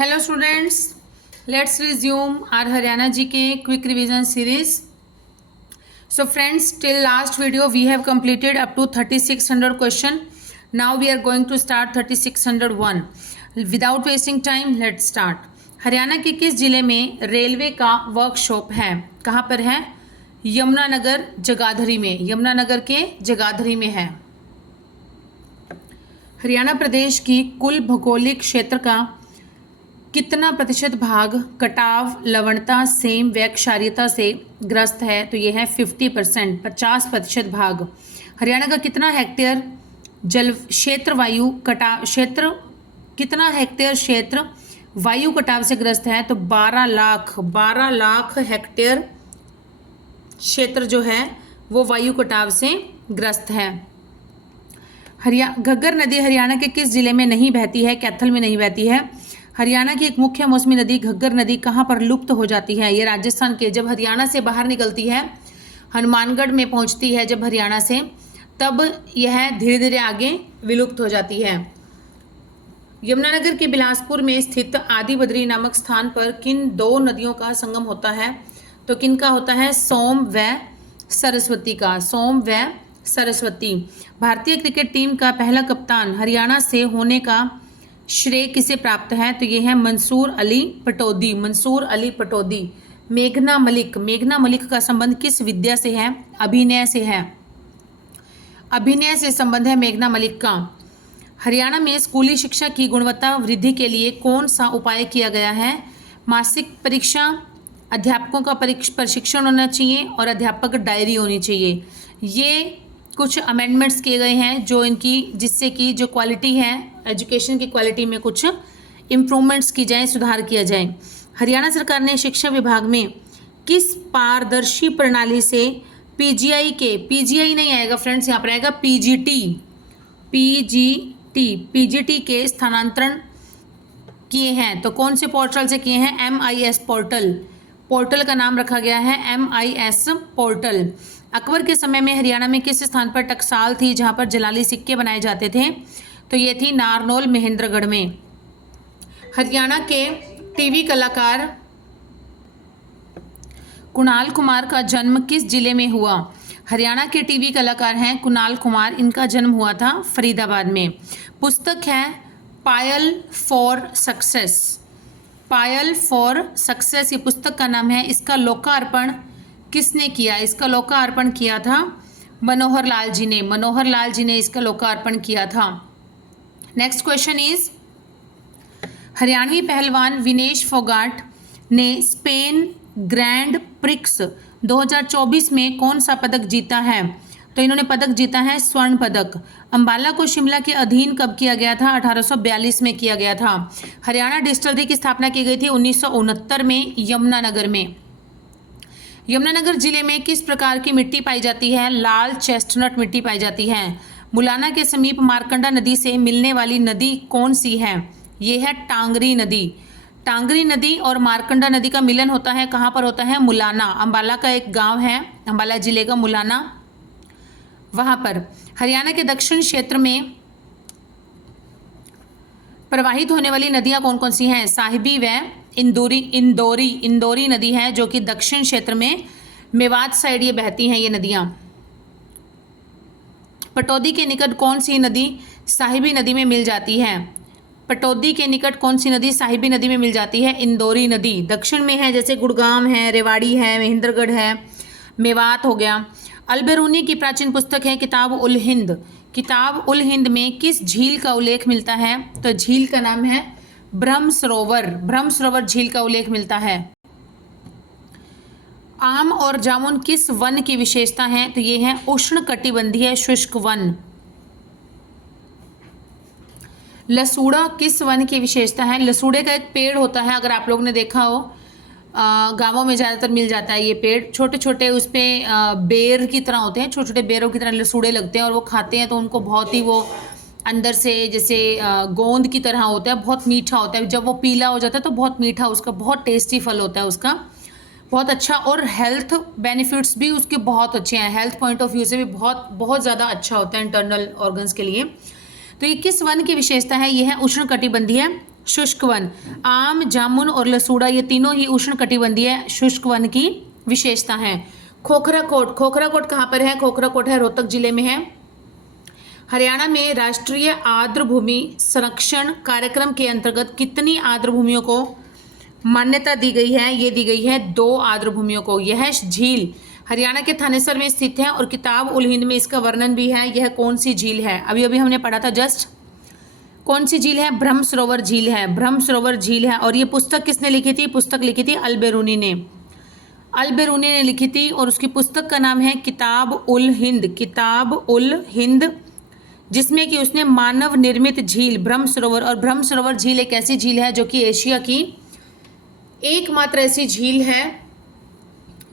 Hello students, let's resume our Haryana GK quick revision series. So friends, till last video we have completed up to 3600 question. Now we are going to start 3601. Without wasting time, let's start. Haryana के किस जिले में railway का workshop है? कहाँ पर है? यमुनानगर जगाधरी में। यमुनानगर के जगाधरी में है। हरियाणा प्रदेश की कुल भौगोलिक क्षेत्र का कितना प्रतिशत भाग कटाव, लवणता, सेम व क्षारीयता से ग्रस्त है? तो ये है 50%, 50% भाग। हरियाणा का कितना हेक्टेयर जल क्षेत्र वायु कटाव क्षेत्र कितना हेक्टेयर क्षेत्र वायु कटाव से ग्रस्त है? तो 12 लाख हेक्टेयर क्षेत्र जो है वो वायु कटाव से ग्रस्त है। घग्गर नदी हरियाणा के किस जिले में नहीं बहती है? कैथल में नहीं बहती है। हरियाणा की एक मुख्य मौसमी नदी घग्गर नदी कहाँ पर लुप्त हो जाती है? ये राजस्थान के, जब हरियाणा से बाहर निकलती है, हनुमानगढ़ में पहुँचती है जब हरियाणा से, तब यह धीरे धीरे आगे विलुप्त हो जाती है। यमुनानगर के बिलासपुर में स्थित आदि बद्री नामक स्थान पर किन दो नदियों का संगम होता है? तो किन का होता है? सोम व सरस्वती का। सोम व सरस्वती। भारतीय क्रिकेट टीम का पहला कप्तान हरियाणा से होने का श्रेय किसे प्राप्त है? तो ये है मंसूर अली पटौदी। मंसूर अली पटौदी। मेघना मलिक का संबंध किस विद्या से है? अभिनय से है। अभिनय से संबंध है मेघना मलिक का। हरियाणा में स्कूली शिक्षा की गुणवत्ता वृद्धि के लिए कौन सा उपाय किया गया है? मासिक परीक्षा, अध्यापकों का प्रशिक्षण होना चाहिए और अध्यापक डायरी होनी चाहिए। ये कुछ अमेंडमेंट्स किए गए हैं जो जिससे कि जो क्वालिटी है एजुकेशन की क्वालिटी में कुछ इम्प्रूवमेंट्स की जाए, सुधार किया जाए। हरियाणा सरकार ने शिक्षा विभाग में किस पारदर्शी प्रणाली से पीजीआई नहीं आएगा फ्रेंड्स, यहाँ पर आएगा पीजीटी के स्थानांतरण किए हैं? तो कौन से पोर्टल से किए हैं? MIS पोर्टल का नाम रखा गया है MIS पोर्टल। अकबर के समय में हरियाणा में किस स्थान पर टकसाल थी जहां पर जलाली सिक्के बनाए जाते थे? तो ये थी नारनौल महेंद्रगढ़ में। हरियाणा के टीवी कलाकार कुणाल कुमार का जन्म किस जिले में हुआ? हरियाणा के टीवी कलाकार हैं कुणाल कुमार, इनका जन्म हुआ था फरीदाबाद में। पुस्तक है Payal for success. Payal for success ये पुस्तक का नाम है। इसका लोकार्पण किसने किया? इसका लोकार्पण किया था मनोहर लाल जी ने। मनोहर लाल जी ने इसका लोकार्पण किया था। नेक्स्ट क्वेश्चन इज, हरियाणवी पहलवान विनेश फोगाट ने स्पेन ग्रैंड प्रिक्स 2024 में कौन सा पदक जीता है? तो इन्होंने पदक जीता है स्वर्ण पदक। अंबाला को शिमला के अधीन कब किया गया था? 1842 में किया गया था। हरियाणा डिस्टिलरी की स्थापना की गई थी 1969 में यमुनानगर में। यमुनानगर जिले में किस प्रकार की मिट्टी पाई जाती है? लाल चेस्टनट मिट्टी पाई जाती है। मुलाना के समीप मारकंडा नदी से मिलने वाली नदी कौन सी है? ये है टांगरी नदी। टांगरी नदी और मारकंडा नदी का मिलन होता है, कहाँ पर होता है? मुलाना। अंबाला का एक गांव है, अंबाला जिले का मुलाना, वहां पर। हरियाणा के दक्षिण क्षेत्र में प्रवाहित होने वाली नदियां कौन कौन सी हैं? साहिबी व इंदौरी नदी है जो कि दक्षिण क्षेत्र में मेवात साइड ये बहती हैं ये नदियां। पटौदी के निकट कौन सी नदी साहिबी नदी में मिल जाती है? पटौदी के निकट कौन सी नदी साहिबी नदी में मिल जाती है? इंदौरी नदी। दक्षिण में है, जैसे गुड़गांव है, रेवाड़ी है, महेंद्रगढ़ है, मेवात हो गया। अलबेरूनी की प्राचीन पुस्तक है किताब उल हिंद। किताब उल हिंद में किस झील का उल्लेख मिलता है? तो झील का नाम है ब्रह्म सरोवर झील का उल्लेख मिलता है। आम और जामुन किस वन की विशेषता है? तो ये है उष्णकटिबंधीय शुष्क वन। लसूड़ा किस वन की विशेषता है? लसूड़े का एक पेड़ होता है, अगर आप लोगों ने देखा हो, गांवों में ज़्यादातर मिल जाता है ये पेड़। छोटे छोटे उस पर बेर की तरह होते हैं, छोटे छोटे बेरों की तरह लसूड़े लगते हैं और वो खाते हैं तो उनको बहुत ही वो अंदर से जैसे गोंद की तरह होता है, बहुत मीठा होता है। जब वो पीला हो जाता है तो बहुत मीठा, उसका बहुत टेस्टी फल होता है उसका, बहुत अच्छा। और हेल्थ बेनिफिट्स भी उसके बहुत अच्छे हैं, हेल्थ पॉइंट ऑफ व्यू से भी बहुत बहुत ज़्यादा अच्छा होता है इंटरनल ऑर्गन्स के लिए। तो ये किस वन की विशेषता है? ये है उष्णकटिबंधीय शुष्क वन। आम, जामुन और लसूड़ा ये तीनों ही उष्णकटिबंधीय शुष्क वन की विशेषता है। खोखरा कोट, खोखरा कोट कहाँ पर है? खोखरा कोट है रोहतक जिले में है। हरियाणा में राष्ट्रीय आर्द्र भूमि संरक्षण कार्यक्रम के अंतर्गत कितनी आर्द्र भूमियों को मान्यता दी गई है? ये दी गई है 2 आर्द्र भूमियों को। यह झील हरियाणा के थानेसर में स्थित है और किताब उल हिंद में इसका वर्णन भी है। यह कौन सी झील है? अभी अभी हमने पढ़ा था जस्ट। कौन सी झील है? ब्रह्म सरोवर झील है, ब्रह्म सरोवर झील है। और ये पुस्तक किसने लिखी थी? पुस्तक लिखी थी अल-बेरूनी ने, अल-बेरूनी ने लिखी थी और उसकी पुस्तक का नाम है किताब उल हिंद, किताब उल हिंद, जिसमें कि उसने मानव निर्मित झील ब्रह्म सरोवर, और ब्रह्म सरोवर झील एक ऐसी झील है जो कि एशिया की एकमात्र ऐसी झील है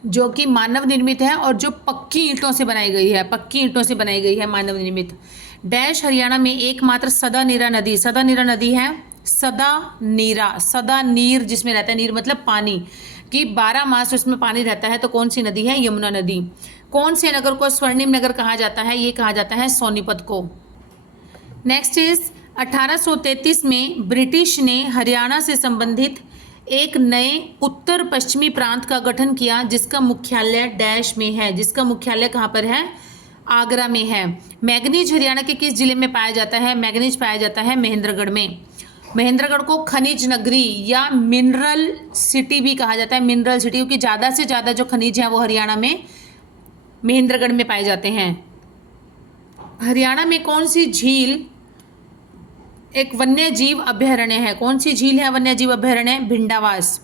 जो कि मानव निर्मित है और जो पक्की ईंटों से बनाई गई है, पक्की ईंटों से बनाई गई है, मानव निर्मित। डैश हरियाणा में एकमात्र सदा नीरा नदी, सदा नीरा नदी है सदा नीरा, सदा नीर जिसमें रहता है, नीर मतलब पानी, कि 12 मास उसमें पानी रहता है। तो कौन सी नदी है? यमुना नदी। कौन से नगर को स्वर्णिम नगर कहा जाता है? ये कहा जाता है सोनीपत को। नेक्स्ट इज 1833 में ब्रिटिश ने हरियाणा से संबंधित एक नए उत्तर पश्चिमी प्रांत का गठन किया जिसका मुख्यालय डैश में है, जिसका मुख्यालय कहाँ पर है? आगरा में है। मैग्नीज हरियाणा के किस जिले में पाया जाता है? मैग्नीज पाया जाता है महेंद्रगढ़ में। महेंद्रगढ़ को खनिज नगरी या मिनरल सिटी भी कहा जाता है, मिनरल सिटी, क्योंकि ज़्यादा से ज़्यादा जो खनिज हैं वो हरियाणा में महेंद्रगढ़ में पाए जाते हैं। हरियाणा में कौन सी झील एक वन्य जीव अभ्यारण्य है? कौन सी झील है वन्य जीव अभ्यारण्य? भिंडावास।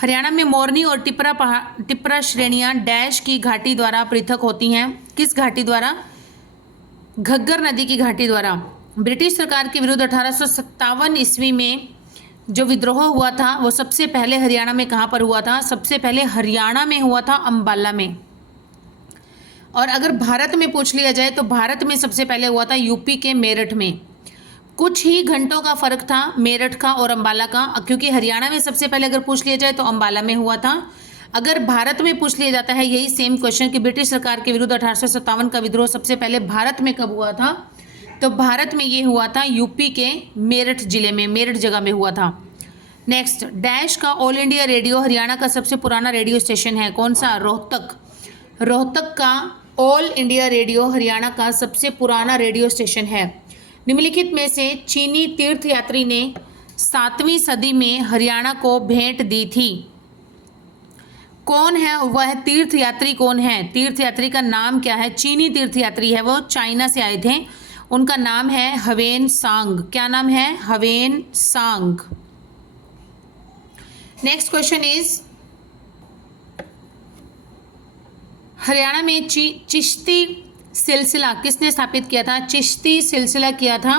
हरियाणा में मोरनी और टिपरा श्रेणियां डैश की घाटी द्वारा पृथक होती हैं। किस घाटी द्वारा? घग्गर नदी की घाटी द्वारा। ब्रिटिश सरकार के विरुद्ध 1857 ईस्वी में जो विद्रोह हुआ था वो सबसे पहले हरियाणा में कहाँ पर हुआ था? सबसे पहले हरियाणा में हुआ था, अंबाला में। और अगर भारत में पूछ लिया जाए तो भारत में सबसे पहले हुआ था यूपी के मेरठ में। कुछ ही घंटों का फर्क था मेरठ का और अंबाला का, क्योंकि हरियाणा में सबसे पहले अगर पूछ लिया जाए तो अंबाला में हुआ था। अगर भारत में पूछ लिया जाता है यही सेम क्वेश्चन कि ब्रिटिश सरकार के विरुद्ध 1857 का विद्रोह सबसे पहले भारत में कब हुआ था, तो भारत में ये हुआ था यूपी के मेरठ जिले में, मेरठ जगह में हुआ था। नेक्स्ट, डैश का ऑल इंडिया रेडियो हरियाणा का सबसे पुराना रेडियो स्टेशन है। कौन सा? रोहतक। रोहतक का ऑल इंडिया रेडियो हरियाणा का सबसे पुराना रेडियो स्टेशन है। निम्नलिखित में से चीनी तीर्थयात्री ने 7वीं सदी में हरियाणा को भेंट दी थी। कौन है वह तीर्थयात्री? कौन है? तीर्थयात्री का नाम क्या है? चीनी तीर्थयात्री है, वो चाइना से आए थे। उनका नाम है हवेन सांग। क्या नाम है? हवेन सांग। नेक्स्ट क्वेश्चन इज हरियाणा में चिश्ती सिलसिला किसने स्थापित किया था? चिश्ती सिलसिला किया था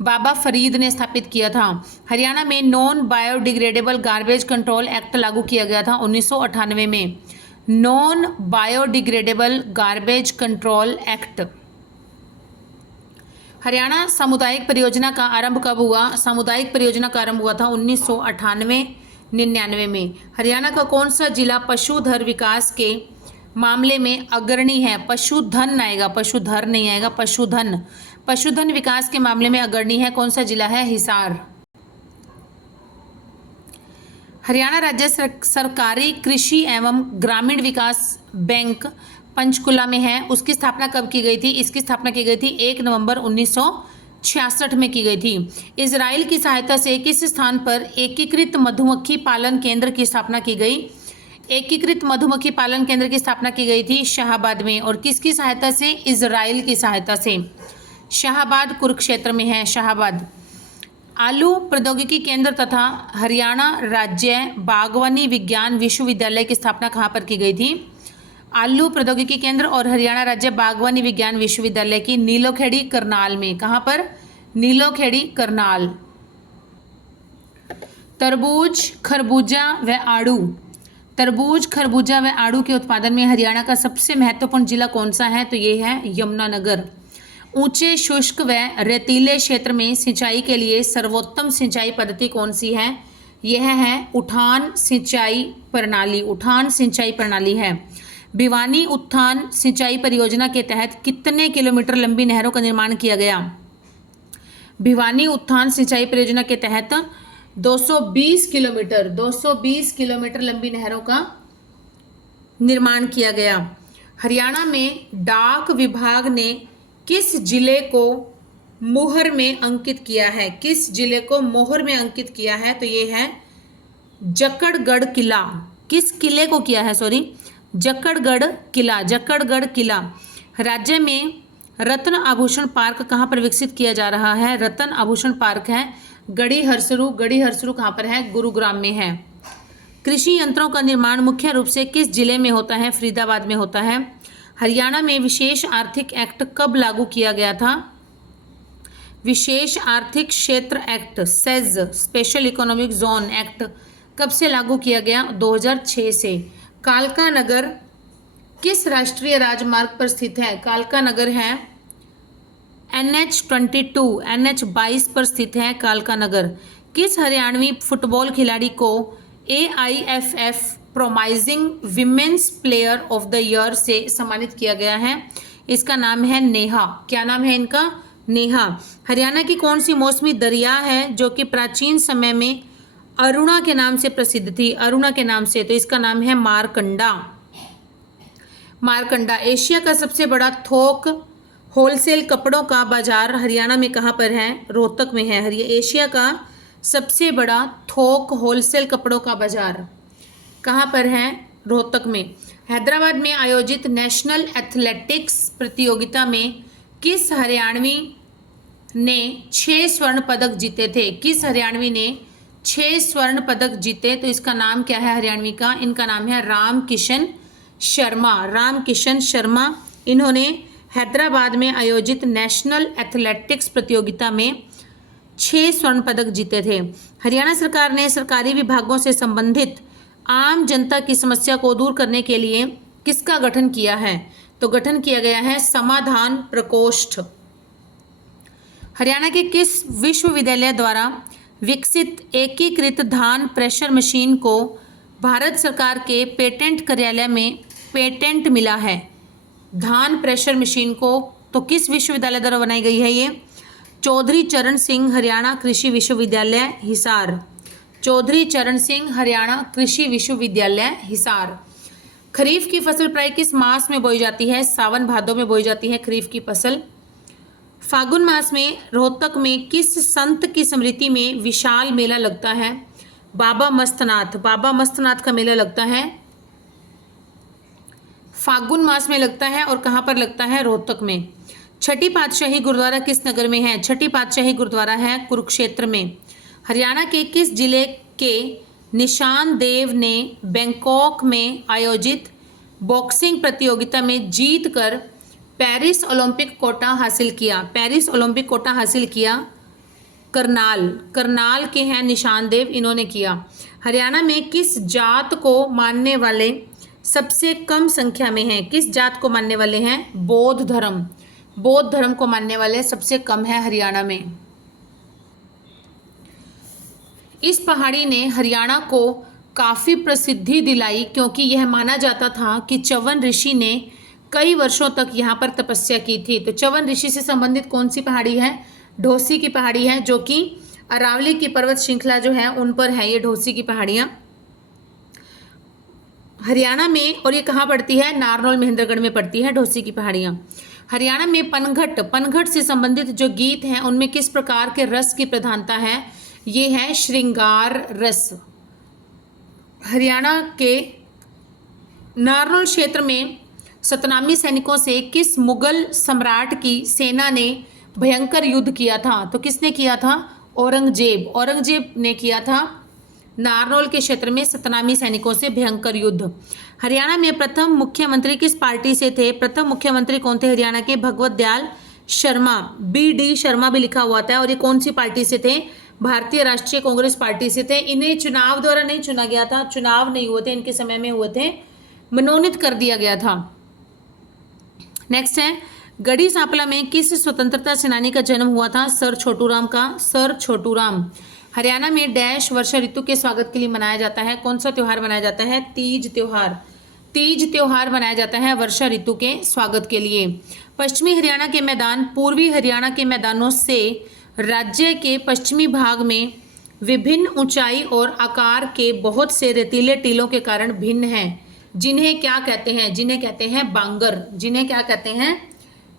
बाबा फरीद ने स्थापित किया था। हरियाणा में non biodegradable garbage control act लागू किया गया था 1998 में। Non biodegradable garbage control act. Haryana सामुदायिक परियोजना का आरंभ कब हुआ? सामुदायिक परियोजना का आरंभ हुआ था 1998-99 में। हरियाणा का कौन सा जिला पशुधन विकास के मामले में अग्रणी है? पशुधन आएगा, पशुधर नहीं आएगा, पशुधन। पशुधन विकास के मामले में अग्रणी है। कौन सा जिला है? हिसार। हरियाणा राज्य सरकारी कृषि एवं ग्रामीण विकास बैंक पंचकुला में है। उसकी स्थापना कब की गई थी? इसकी स्थापना की गई थी 1 नवंबर 1966 में की गई थी। इजराइल की सहायता से किस स्थान पर एकीकृत मधुमक्खी पालन केंद्र की स्थापना की गई? एकीकृत मधुमक्खी पालन केंद्र की स्थापना की गई थी शाहबाद में। और किसकी सहायता से? इजराइल की सहायता से। शाहबाद कुरुक्षेत्र में है, शाहबाद। आलू प्रौद्योगिकी केंद्र तथा हरियाणा राज्य बागवानी विज्ञान विश्वविद्यालय की स्थापना कहाँ पर की गई थी? आलू प्रौद्योगिकी केंद्र और हरियाणा राज्य बागवानी विज्ञान विश्वविद्यालय की नीलोखेड़ी करनाल में। कहाँ पर? नीलोखेड़ी करनाल। तरबूज, खरबूजा व आड़ू। तरबूज, खरबूजा व आड़ू के उत्पादन में हरियाणा का सबसे महत्वपूर्ण जिला कौन सा है? तो ये है यमुनानगर। ऊंचे शुष्क व रेतीले क्षेत्र में सिंचाई के लिए सर्वोत्तम सिंचाई पद्धति कौन सी है? यह है उठान सिंचाई प्रणाली। उठान सिंचाई प्रणाली है। भिवानी उत्थान सिंचाई परियोजना के तहत कितने किलोमीटर लंबी नहरों का निर्माण किया गया? भिवानी उत्थान सिंचाई परियोजना के तहत 220 किलोमीटर लंबी नहरों का निर्माण किया गया। हरियाणा में डाक विभाग ने किस जिले को मोहर में अंकित किया है? किस जिले को मोहर में अंकित किया है? तो ये है जक्कड़गढ़ किला। किस किले को किया है? सॉरी, जक्कड़गढ़ किला। राज्य में रत्न आभूषण पार्क कहाँ पर विकसित किया जा रहा है? रत्न आभूषण पार्क है गढ़ी हरसरू कहाँ पर है? गुरुग्राम में है। कृषि यंत्रों का निर्माण मुख्य रूप से किस जिले में होता है? फरीदाबाद में होता है। हरियाणा में विशेष आर्थिक एक्ट कब लागू किया गया था? विशेष आर्थिक क्षेत्र act, says, special economic zone act कब से लागू किया गया? 2006 से। कालका नगर किस राष्ट्रीय राजमार्ग पर स्थित है? कालका नगर है NH22 पर स्थित है कालका नगर। किस हरियाणवी फुटबॉल खिलाड़ी को AIFF promising women's player of the year से सम्मानित किया गया है? इसका नाम है नेहा। क्या नाम है इनका? नेहा। हरियाणा की कौन सी मौसमी दरिया है जो कि प्राचीन समय में अरुणा के नाम से प्रसिद्ध थी? अरुणा के नाम से। तो इसका नाम है मारकंडा। एशिया का सबसे बड़ा थोक होलसेल कपड़ों का बाजार हरियाणा में कहाँ पर है? रोहतक में है। एशिया का सबसे बड़ा थोक होलसेल कपड़ों का बाजार कहाँ पर है? रोहतक में। हैदराबाद में आयोजित नेशनल एथलेटिक्स प्रतियोगिता में किस हरियाणवी ने 6 स्वर्ण पदक जीते थे? किस हरियाणवी ने 6 स्वर्ण पदक जीते? तो इसका नाम क्या है हरियाणवी का? इनका नाम है रामकिशन शर्मा। इन्होंने हैदराबाद में आयोजित नेशनल एथलेटिक्स प्रतियोगिता में 6 स्वर्ण पदक जीते थे। हरियाणा सरकार ने सरकारी विभागों से संबंधित आम जनता की समस्या को दूर करने के लिए किसका गठन किया है? तो गठन किया गया है समाधान प्रकोष्ठ। हरियाणा के किस विश्वविद्यालय द्वारा विकसित एकीकृत धान प्रेशर मशीन को भारत सरकार के पेटेंट कार्यालय में पेटेंट मिला है? धान प्रेशर मशीन को तो किस विश्वविद्यालय द्वारा बनाई गई है? ये चौधरी चरण सिंह हरियाणा कृषि विश्वविद्यालय हिसार। चौधरी चरण सिंह हरियाणा कृषि विश्वविद्यालय हिसार। खरीफ की फसल प्राय किस मास में बोई जाती है? सावन भादों में बोई जाती है खरीफ की फसल। फागुन मास में रोहतक में किस संत की स्मृति में विशाल मेला लगता है? बाबा मस्तनाथ का मेला लगता है फागुन मास में लगता है। और कहाँ पर लगता है? रोहतक में। छठी पातशाही गुरुद्वारा किस नगर में है? छठी पातशाही गुरुद्वारा है कुरुक्षेत्र में। हरियाणा के किस जिले के निशान देव ने बैंकॉक में आयोजित बॉक्सिंग प्रतियोगिता में जीतकर पेरिस ओलंपिक कोटा हासिल किया? पेरिस ओलंपिक कोटा हासिल किया करनाल के हैं निशान देव, इन्होंने किया। हरियाणा में किस जात को मानने वाले सबसे कम संख्या में हैं? किस जात को मानने वाले हैं? बौद्ध धर्म को मानने वाले सबसे कम है हरियाणा में। इस पहाड़ी ने हरियाणा को काफ़ी प्रसिद्धि दिलाई क्योंकि यह माना जाता था कि च्यवन ऋषि ने कई वर्षों तक यहाँ पर तपस्या की थी। तो च्यवन ऋषि से संबंधित कौन सी पहाड़ी है? ढोसी की पहाड़ी है, जो कि अरावली की पर्वत श्रृंखला जो है उन पर है ये ढोसी की पहाड़ियाँ हरियाणा में। और ये कहाँ पड़ती है? नारनौल महेंद्रगढ़ में पड़ती है ढोसी की पहाड़ियाँ। हरियाणा में पनघट से संबंधित जो गीत हैं उनमें किस प्रकार के रस की प्रधानता है? ये है श्रृंगार रस। हरियाणा के नारनौल क्षेत्र में सतनामी सैनिकों से किस मुगल सम्राट की सेना ने भयंकर युद्ध किया था? तो किसने किया था? औरंगजेब ने किया था नारनौल के क्षेत्र में सतनामी सैनिकों से भयंकर युद्ध। हरियाणा में प्रथम मुख्यमंत्री किस पार्टी से थे? प्रथम मुख्यमंत्री कौन थे हरियाणा के? भगवत दयाल शर्मा, BD शर्मा भी लिखा हुआ था। और ये कौन सी पार्टी से थे? भारतीय राष्ट्रीय कांग्रेस पार्टी से थे। इन्हें चुनाव द्वारा नहीं चुना गया था, चुनाव नहीं हुए थे इनके समय में, हुए थे मनोनीत कर दिया गया था। नेक्स्ट है गढ़ी सांपला में किस स्वतंत्रता सेनानी का जन्म हुआ था? सर छोटूराम। हरियाणा में डैश वर्षा ऋतु के स्वागत के लिए मनाया जाता है? कौन सा त्यौहार मनाया जाता है? तीज त्योहार मनाया जाता है वर्षा ऋतु के स्वागत के लिए। पश्चिमी हरियाणा के मैदान पूर्वी हरियाणा के मैदानों से राज्य के पश्चिमी भाग में विभिन्न ऊंचाई और आकार के बहुत से रेतीले टीलों के कारण भिन्न हैं, जिन्हें क्या कहते हैं? जिन्हें कहते हैं बांगर। जिन्हें क्या कहते हैं?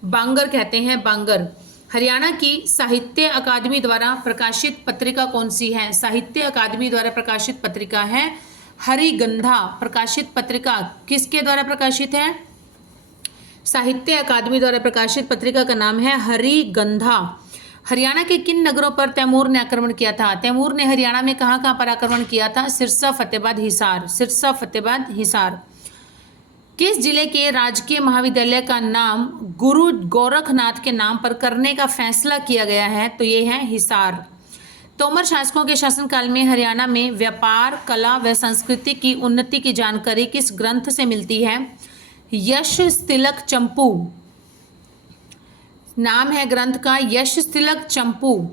बांगर कहते हैं, बांगर। हरियाणा की साहित्य अकादमी द्वारा प्रकाशित पत्रिका कौन सी है? साहित्य अकादमी द्वारा प्रकाशित पत्रिका है हरिगंधा। प्रकाशित पत्रिका किसके द्वारा प्रकाशित है? साहित्य अकादमी द्वारा प्रकाशित पत्रिका का नाम है हरिगंधा। हरियाणा के किन नगरों पर तैमूर ने आक्रमण किया था? तैमूर ने हरियाणा में कहाँ कहाँ पर आक्रमण किया था? सिरसा, फतेहाबाद, हिसार। सिरसा, फतेहाबाद, हिसार। किस जिले के राजकीय महाविद्यालय का नाम गुरु गोरखनाथ के नाम पर करने का फैसला किया गया है? तो ये है हिसार। तोमर शासकों के शासनकाल में हरियाणा में व्यापार, कला व संस्कृति की उन्नति की जानकारी किस ग्रंथ से मिलती है? यश तिलक चंपू नाम है ग्रंथ का, यश तिलक चंपू।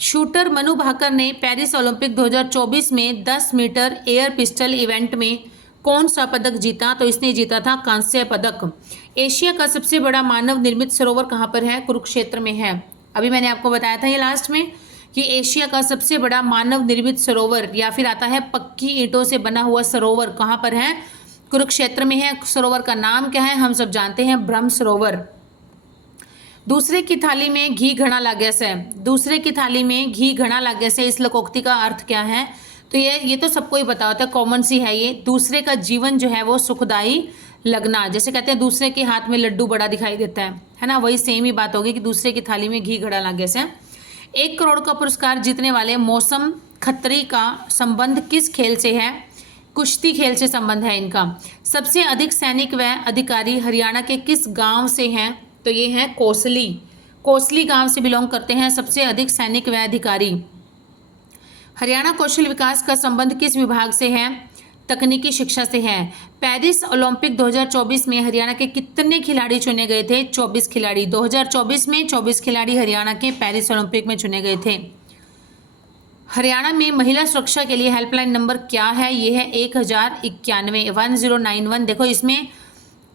शूटर मनु भाकर ने पेरिस ओलंपिक 2024 में 10 मीटर एयर पिस्टल इवेंट में कौन सा पदक जीता? तो इसने जीता था कांस्य पदक। एशिया का सबसे बड़ा मानव निर्मित सरोवर कहाँ पर है? कुरुक्षेत्र में है। अभी मैंने आपको बताया था ये लास्ट में कि एशिया का सबसे बड़ा मानव निर्मित सरोवर या फिर आता है पक्की ईंटों से बना हुआ सरोवर कहाँ पर है? कुरुक्षेत्र में है। सरोवर का नाम क्या है? हम सब जानते हैं, ब्रह्म सरोवर। दूसरे की थाली में घी घड़ा लाग्या से। दूसरे की थाली में घी घड़ा लाग्या से, इस लोकोक्ति का अर्थ क्या है? तो ये तो सबको ही पता होता है, कॉमन सी है ये। दूसरे का जीवन जो है वो सुखदाई लगना, जैसे कहते हैं दूसरे के हाथ में लड्डू बड़ा दिखाई देता है ना, वही सेम ही बात होगी कि दूसरे की थाली में घी घड़ा लाग्या से। 1 करोड़ का पुरस्कार जीतने वाले मौसम खत्री का संबंध किस खेल से है? कुश्ती खेल से संबंध है इनका। सबसे अधिक सैनिक व अधिकारी हरियाणा के किस गांव से हैं? तो ये है कोसली। कोसली गांव से बिलोंग करते हैं सबसे अधिक सैनिक व अधिकारी। हरियाणा कौशल विकास का संबंध किस विभाग से है? तकनीकी शिक्षा से है। पेरिस ओलंपिक 2024 में हरियाणा के कितने खिलाड़ी चुने गए थे? 24 खिलाड़ी। 2024 में 24 खिलाड़ी हरियाणा के पेरिस ओलंपिक में चुने गए थे। हरियाणा में महिला सुरक्षा के लिए हेल्पलाइन नंबर क्या है? ये है 1091 1091। देखो इसमें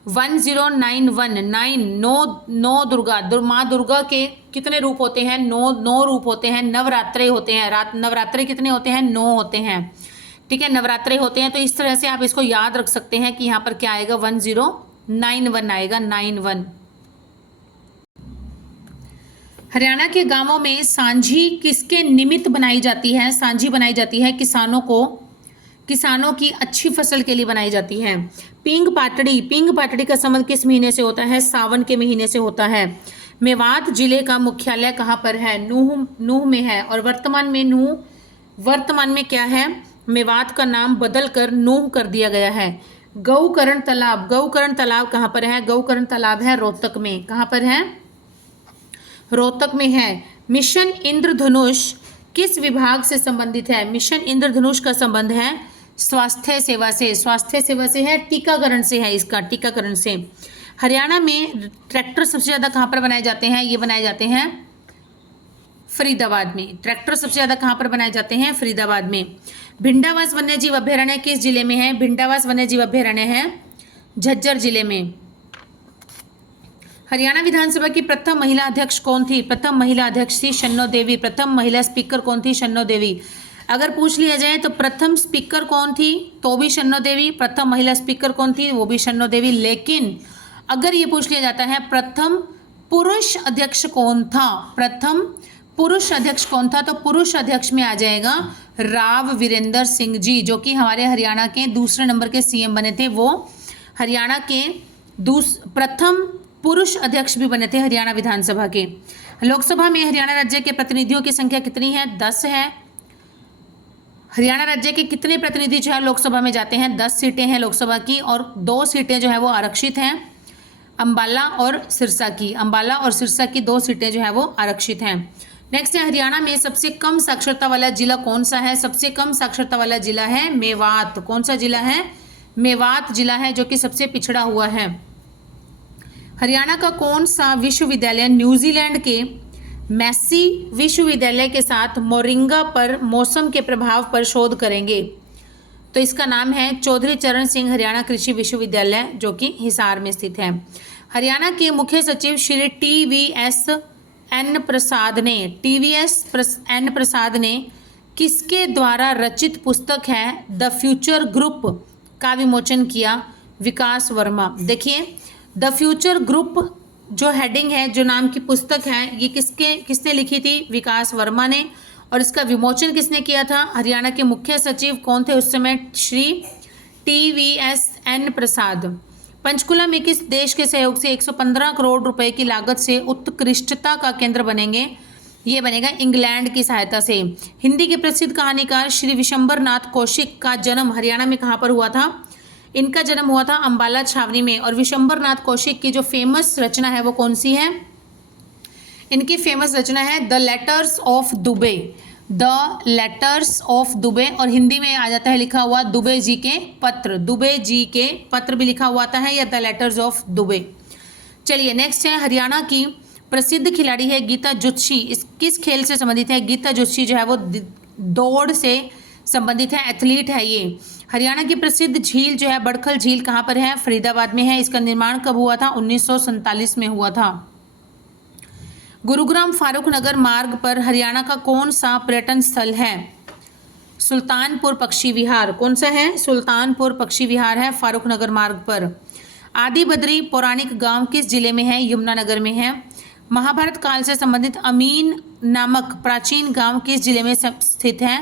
1091 9 दुर्गा माँ दुर्गा के कितने रूप होते हैं? 9 रूप होते हैं। नवरात्रे होते हैं। नवरात्रे कितने होते हैं? 9 होते हैं। ठीक है, नवरात्रे होते हैं। तो इस तरह से आप इसको याद रख सकते हैं कि यहाँ पर क्या आएगा? 1091 आएगा, 91। हरियाणा के गांवों में सांझी किसके निमित्त बनाई जाती है? सांझी बनाई जाती है किसानों की अच्छी फसल के लिए बनाई जाती है। पिंग पाटड़ी का संबंध किस महीने से होता है? सावन के महीने से होता है। मेवात जिले का मुख्यालय कहाँ पर है? नूह में है। और वर्तमान में क्या है? मेवात का नाम बदलकर नूह कर दिया गया है। गौकर्ण तालाब कहाँ पर है? गौकर्ण तालाब है रोहतक में। कहाँ पर है? रोहतक में है। मिशन इंद्रधनुष किस विभाग से संबंधित है? मिशन इंद्रधनुष का संबंध है स्वास्थ्य सेवा से है, टीकाकरण से है, इसका टीकाकरण से। हरियाणा में ट्रैक्टर सबसे ज़्यादा कहाँ पर बनाए जाते हैं? ये बनाए जाते हैं फरीदाबाद में। ट्रैक्टर सबसे ज़्यादा कहाँ पर बनाए जाते हैं? फरीदाबाद में। भिंडावास वन्यजीव अभ्यारण्य किस जिले में है? भिंडावास वन्यजीव अभ्यारण्य है झज्जर जिले में। हरियाणा विधानसभा की प्रथम महिला अध्यक्ष कौन थी? प्रथम महिला अध्यक्ष थी शन्नो देवी। प्रथम महिला स्पीकर कौन थी? शन्नो देवी। अगर पूछ लिया जाए तो प्रथम स्पीकर कौन थी? तो भी शन्नो देवी। प्रथम महिला स्पीकर कौन थी? वो भी शन्नो देवी। लेकिन अगर ये पूछ लिया जाता है प्रथम पुरुष अध्यक्ष कौन था? प्रथम पुरुष अध्यक्ष कौन था? तो पुरुष अध्यक्ष में आ जाएगा राव वीरेंद्र सिंह जी, जो कि हमारे हरियाणा के दूसरे नंबर के सीएम बने थे। वो हरियाणा के प्रथम पुरुष अध्यक्ष भी बने थे हरियाणा विधानसभा के। लोकसभा में हरियाणा राज्य के प्रतिनिधियों की संख्या कितनी है? 10 है। हरियाणा राज्य के कितने प्रतिनिधि जो है लोकसभा में जाते हैं? 10 सीटें हैं लोकसभा की, और 2 सीटें जो है वो आरक्षित हैं, अंबाला और सिरसा की। अंबाला और सिरसा की 2 सीटें जो है वो आरक्षित हैं। नेक्स्ट है, हरियाणा में सबसे कम साक्षरता वाला जिला कौन सा है? सबसे कम साक्षरता वाला जिला है मेवात। कौन सा जिला है? मेवात जिला है, जो कि सबसे पिछड़ा हुआ है। हरियाणा का कौन सा विश्वविद्यालय न्यूजीलैंड के मैसी विश्वविद्यालय के साथ मोरिंगा पर मौसम के प्रभाव पर शोध करेंगे? तो इसका नाम है चौधरी चरण सिंह हरियाणा कृषि विश्वविद्यालय, जो कि हिसार में स्थित है। हरियाणा के मुख्य सचिव श्री टीवीएस एन प्रसाद ने किसके द्वारा रचित पुस्तक है द फ्यूचर ग्रुप का विमोचन किया? विकास वर्मा। देखिए द फ्यूचर ग्रुप जो हेडिंग है, जो नाम की पुस्तक है, ये किसने लिखी थी? विकास वर्मा ने। और इसका विमोचन किसने किया था? हरियाणा के मुख्य सचिव कौन थे उस समय? श्री TVSN प्रसाद। पंचकुला में किस देश के सहयोग से 115 करोड़ रुपए की लागत से उत्कृष्टता का केंद्र बनेंगे? ये बनेगा इंग्लैंड की सहायता से। हिंदी के प्रसिद्ध कहानीकार श्री विशंबर नाथ कौशिक का जन्म हरियाणा में कहाँ पर हुआ था? इनका जन्म हुआ था अंबाला छावनी में। और विशंबर नाथ कौशिक की जो फेमस रचना है वो कौन सी है? इनकी फेमस रचना है the letters of Dubey. The letters of Dubey, और हिंदी में आ जाता है लिखा हुआ दुबे जी के पत्र। दुबे जी के पत्र भी लिखा हुआ आता है, या द लेटर्स ऑफ दुबे। चलिए नेक्स्ट है, हरियाणा की प्रसिद्ध खिलाड़ी है गीता जुत्शी। इस किस खेल से संबंधित है? गीता जुत्शी जो है वो दौड़ से संबंधित है, एथलीट है ये। हरियाणा की प्रसिद्ध झील जो है बड़खल झील कहाँ पर है? फरीदाबाद में है। इसका निर्माण कब हुआ था? 1947 में हुआ था। गुरुग्राम फारूक नगर मार्ग पर हरियाणा का कौन सा पर्यटन स्थल है? सुल्तानपुर पक्षी विहार। कौन सा है? सुल्तानपुर पक्षी विहार है फारूक नगर मार्ग पर। आदि बद्री पौराणिक गांव किस जिले में है? यमुनानगर में है। महाभारत काल से संबंधित अमीन नामक प्राचीन गांव किस जिले में स्थित है?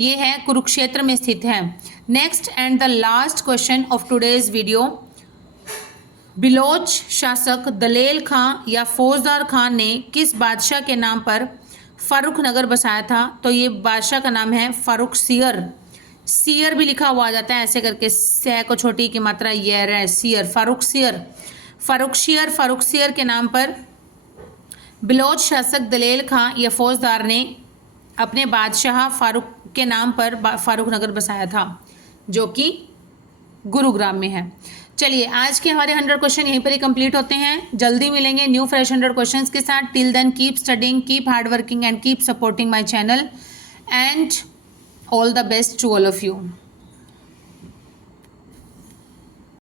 ये है कुरुक्षेत्र में स्थित है। Next and the last question of today's video, Baloch शासक दलेल खां या फौजदार खान ने किस बादशाह के नाम पर फारूक नगर बसाया था? तो ये बादशाह का नाम है फारूक सियर। सियर भी लिखा हुआ आ जाता है ऐसे करके, सह को छोटी की मात्रा ये है, सियर, फारूक सियर। फारूक सियर के नाम पर बिलोच शासक दलेल खां या फौजदार ने अपने बादशाह फारूक के नाम पर फारूक नगर बसाया था, जो कि गुरुग्राम में है। चलिए आज के हमारे 100 क्वेश्चन यहीं पर ही कंप्लीट होते हैं। जल्दी मिलेंगे न्यू फ्रेश 100 क्वेश्चंस के साथ। Till then keep studying, keep hard working and keep supporting my channel, and all the best to all of you.